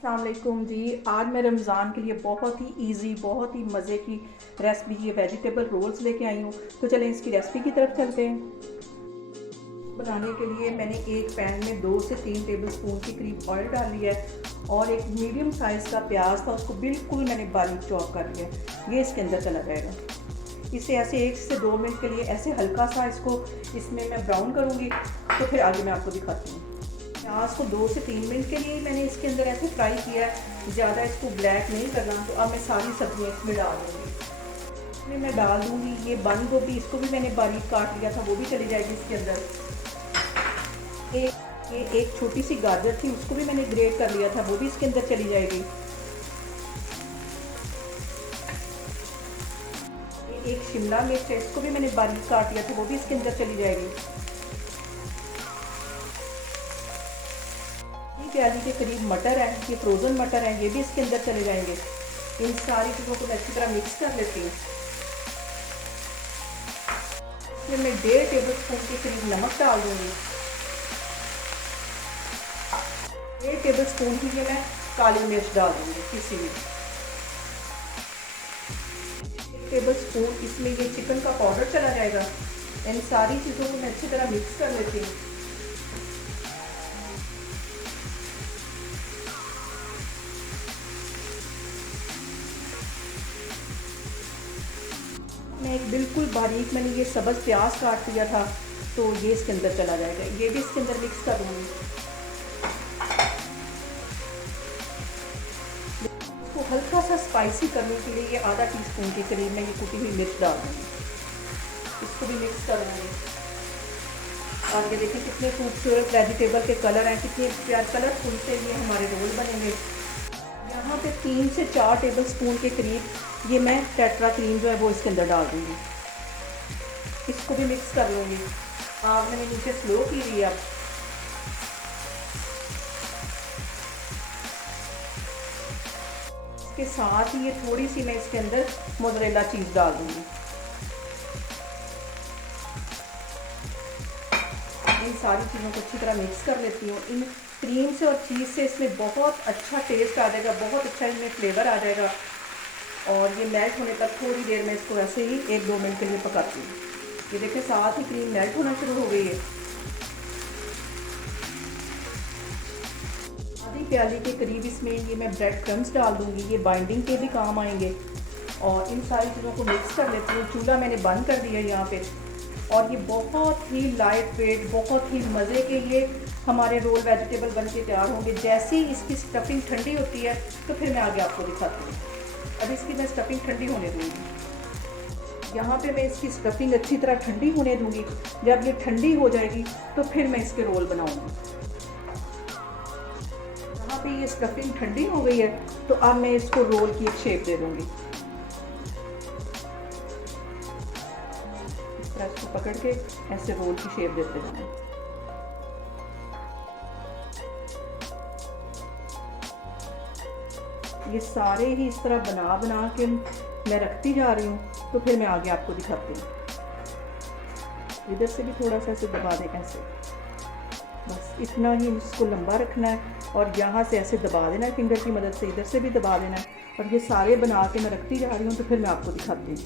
अस्सलाम वालेकुम जी। आज मैं रमज़ान के लिए बहुत ही इजी, बहुत ही मज़े की रेसिपी ये वेजिटेबल रोल्स लेके आई हूँ। तो चलें इसकी रेसिपी की तरफ चलते हैं। बनाने के लिए मैंने एक पैन में 2 से 3 टेबलस्पून के करीब ऑयल डाल लिया है और एक मीडियम साइज़ का प्याज था, उसको बिल्कुल मैंने बारीक चॉप कर लिया। ये इसके अंदर चला जाएगा। इसे ऐसे 1 से 2 मिनट के लिए ऐसे हल्का सा इसमें मैं ब्राउन करूँगी, तो फिर आगे मैं आपको दिखाती हूँ। प्याज को 2 से 3 मिनट के लिए मैंने इसके अंदर ऐसे फ्राई किया है, ज़्यादा इसको ब्लैक नहीं करना। तो अब मैं सारी सब्जियाँ इसमें डाल दूँगी। इसमें मैं डाल दूँगी ये बंद गोभी, इसको भी मैंने बारीक काट लिया था, वो भी चली जाएगी इसके अंदर। एक छोटी सी गाजर थी, उसको भी मैंने ग्रेट कर लिया था, वो भी इसके अंदर चली जाएगी। एक शिमला मिर्च है, इसको भी मैंने बारीक काट लिया था, वो भी इसके अंदर चली जाएगी। प्याली के करीब मटर है, ये फ्रोज़न मटर है, ये भी इसके अंदर चले जाएंगे। इन सारी चीज़ों को मैं अच्छी तरह मिक्स कर लेती हूँ। इसमें मैं 1.5 टेबलस्पून के करीब नमक डाल दूँगी। 1 टेबलस्पून की ये मैं काली मिर्च डाल दूँगी किसी में। 1 टेबलस्पून इसमें ये चिकन का पाउडर चला जाएगा। इन सारी चीज़ों को मैं अच्छी तरह मिक्स कर लेती हूँ। मैं एक बिल्कुल बारीक मैंने ये सब्ज़ प्याज काट दिया था, तो ये इसके अंदर चला जाएगा। ये भी इसके अंदर मिक्स कर दूँगी। इसको हल्का सा स्पाइसी करने के लिए ये आधा टीस्पून के करीब मैं ये कुटी हुई मिर्च डाल दूँगी। इसको भी मिक्स कर दूँगी। और ये देखें कितने खूबसूरत वेजिटेबल के कलर हैं, कितने प्यार कलरफुल से ये हमारे रोल बनेंगे। यहाँ पे 3 से 4 टेबलस्पून के करीब ये मैं टेट्रा क्रीम जो है वो इसके अंदर डाल दूँगी। इसको भी मिक्स कर लूँगी। आग मैंने नीचे स्लो की हुई है। अब इसके साथ ही ये थोड़ी सी मैं इसके अंदर मोज़रेला चीज़ डाल दूँगी। इन सारी चीज़ों को अच्छी तरह मिक्स कर लेती हूँ। इन क्रीम से और चीज़ से इसमें बहुत अच्छा टेस्ट आ जाएगा, बहुत अच्छा इनमें फ्लेवर आ जाएगा। और ये मेल्ट होने तक थोड़ी देर में इसको ऐसे ही 1-2 मिनट के लिए पकाती हूँ। ये देखें साथ ही क्रीम मेल्ट होना शुरू हो गई है। आधी प्याली के करीब इसमें ये मैं ब्रेड क्रम्स डाल दूँगी, ये बाइंडिंग के भी काम आएंगे। और इन सारी चीज़ों को मिक्स कर लेती हूँ। चूल्हा मैंने बंद कर दिया यहाँ पे। और ये बहुत ही लाइट वेट, बहुत ही मज़े के ये हमारे रोल वेजिटेबल बन के तैयार होंगे। जैसे ही इसकी स्टफिंग ठंडी होती है तो फिर मैं आगे आपको दिखाती हूँ। अब इसकी मैं स्टफिंग ठंडी होने दूँगी। यहाँ पे मैं इसकी स्टफिंग अच्छी तरह ठंडी होने दूँगी। जब ये ठंडी हो जाएगी तो फिर मैं इसके रोल बनाऊँगी। यहाँ पे ये स्टफिंग ठंडी हो गई है, तो अब मैं इसको रोल की एक शेप दे दूँगी। इसको पकड़ के ऐसे रोल की शेप देते जाना। ये सारे ही इस तरह बना बना के मैं रखती जा रही हूँ, तो फिर मैं आगे आपको दिखाती हूँ। इधर से भी थोड़ा सा ऐसे दबा दें, ऐसे बस इतना ही इसको लंबा रखना है और यहाँ से ऐसे दबा देना है फिंगर की मदद से, इधर से भी दबा देना है। और ये सारे बना के मैं रखती जा रही हूँ, तो फिर मैं आपको दिखाती हूँ।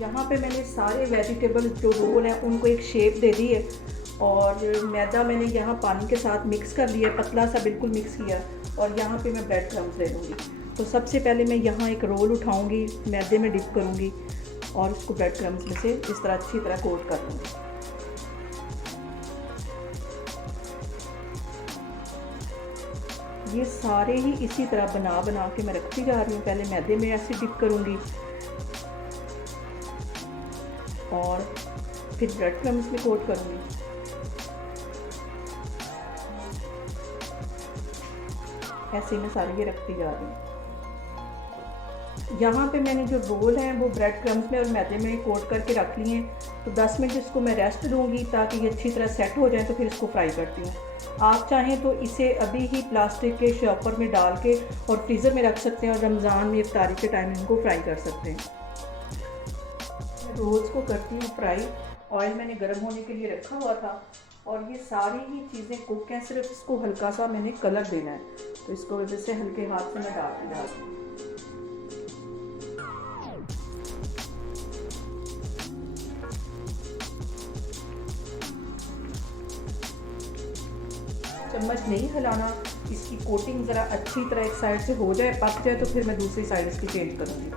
यहाँ पे मैंने सारे वेजिटेबल जो रोल हैं उनको एक शेप दे दी है। और मैदा मैंने यहाँ पानी के साथ मिक्स कर लिया, पतला सा बिल्कुल मिक्स किया। और यहाँ पे मैं ब्रेड क्रम्स ले लूँगी। तो सबसे पहले मैं यहाँ एक रोल उठाऊँगी, मैदे में डिप करूँगी और उसको ब्रेड क्रम्स में से इस तरह अच्छी तरह कोट कर लूँगी। ये सारे ही इसी तरह बना बना के मैं रखती जा रही हूँ। पहले मैदे में ऐसे डिप करूँगी और फिर ब्रेड क्रम्स में कोट करूँगी। ऐसे ही मैं सारे ये रखती जा रही हूँ। यहाँ पे मैंने जो रोल हैं वो ब्रेड क्रम्स में और मैदे में कोट करके रख लिए हैं। तो 10 मिनट इसको मैं रेस्ट दूँगी ताकि ये अच्छी तरह सेट हो जाए, तो फिर इसको फ्राई करती हूँ। आप चाहें तो इसे अभी ही प्लास्टिक के शॉपर में डाल के और फ्रीज़र में रख सकते हैं और रमज़ान में इफ्तारी के टाइम इनको फ्राई कर सकते हैं। रोल्स को करती हूँ फ्राई। ऑयल मैंने गर्म होने के लिए रखा हुआ था और ये सारी ही चीज़ें कुक हैं, सिर्फ इसको हल्का सा मैंने कलर देना है, तो इसको वजह से हल्के हाथ से मैं डाल दूँ। चम्मच नहीं हिलाना, इसकी कोटिंग ज़रा अच्छी तरह एक साइड से हो जाए, पक जाए, तो फिर मैं दूसरी साइड इसकी चेंज करूँगी।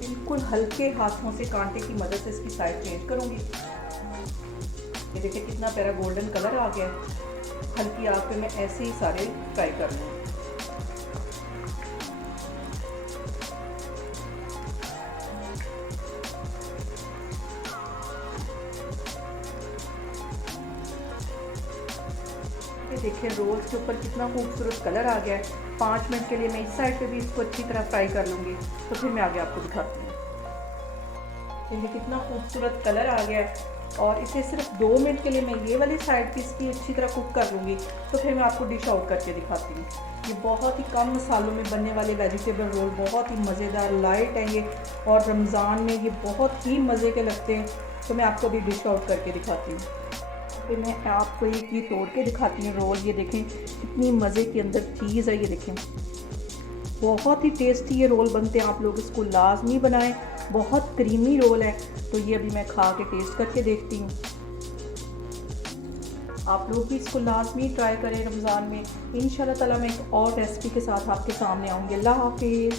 बिल्कुल हल्के हाथों से कांटे की मदद से इसकी साइड चेंज करूँगी। ये देखिए कितना प्यारा गोल्डन कलर आ गया है। हल्की आग पे मैं ऐसे ही सारे फ्राई कर लूँगी। ये देखिए रोल्स के ऊपर कितना खूबसूरत कलर आ गया है। 5 मिनट के लिए मैं इस साइड पे भी इसको अच्छी तरह फ्राई कर लूँगी, तो फिर मैं आगे आपको दिखाती हूँ। देखिए कितना खूबसूरत कलर आ गया है, और इसे सिर्फ 2 मिनट के लिए मैं ये वाली साइड की इसकी अच्छी तरह कुक कर लूँगी, तो फिर मैं आपको डिश आउट करके दिखाती हूँ। ये बहुत ही कम मसालों में बनने वाले वेजिटेबल रोल बहुत ही मज़ेदार लाइट हैं ये, और रमज़ान में ये बहुत ही मज़े के लगते हैं। तो मैं आपको अभी डिश आउट करके दिखाती हूँ। फिर मैं आपको ये तोड़ के दिखाती हूँ रोल। ये देखें कितनी मज़े के अंदर चीज़ है, ये देखें बहुत ही टेस्टी ये रोल बनते हैं। आप लोग इसको लाजमी बनाएं, बहुत क्रीमी रोल है। तो ये अभी मैं खा के टेस्ट करके देखती हूँ। आप लोग भी इसको लाजमी ट्राई करें रमज़ान में। इंशाल्लाह ताला मैं एक और रेसिपी के साथ आपके सामने आऊँगी। अल्लाह हाफिज़।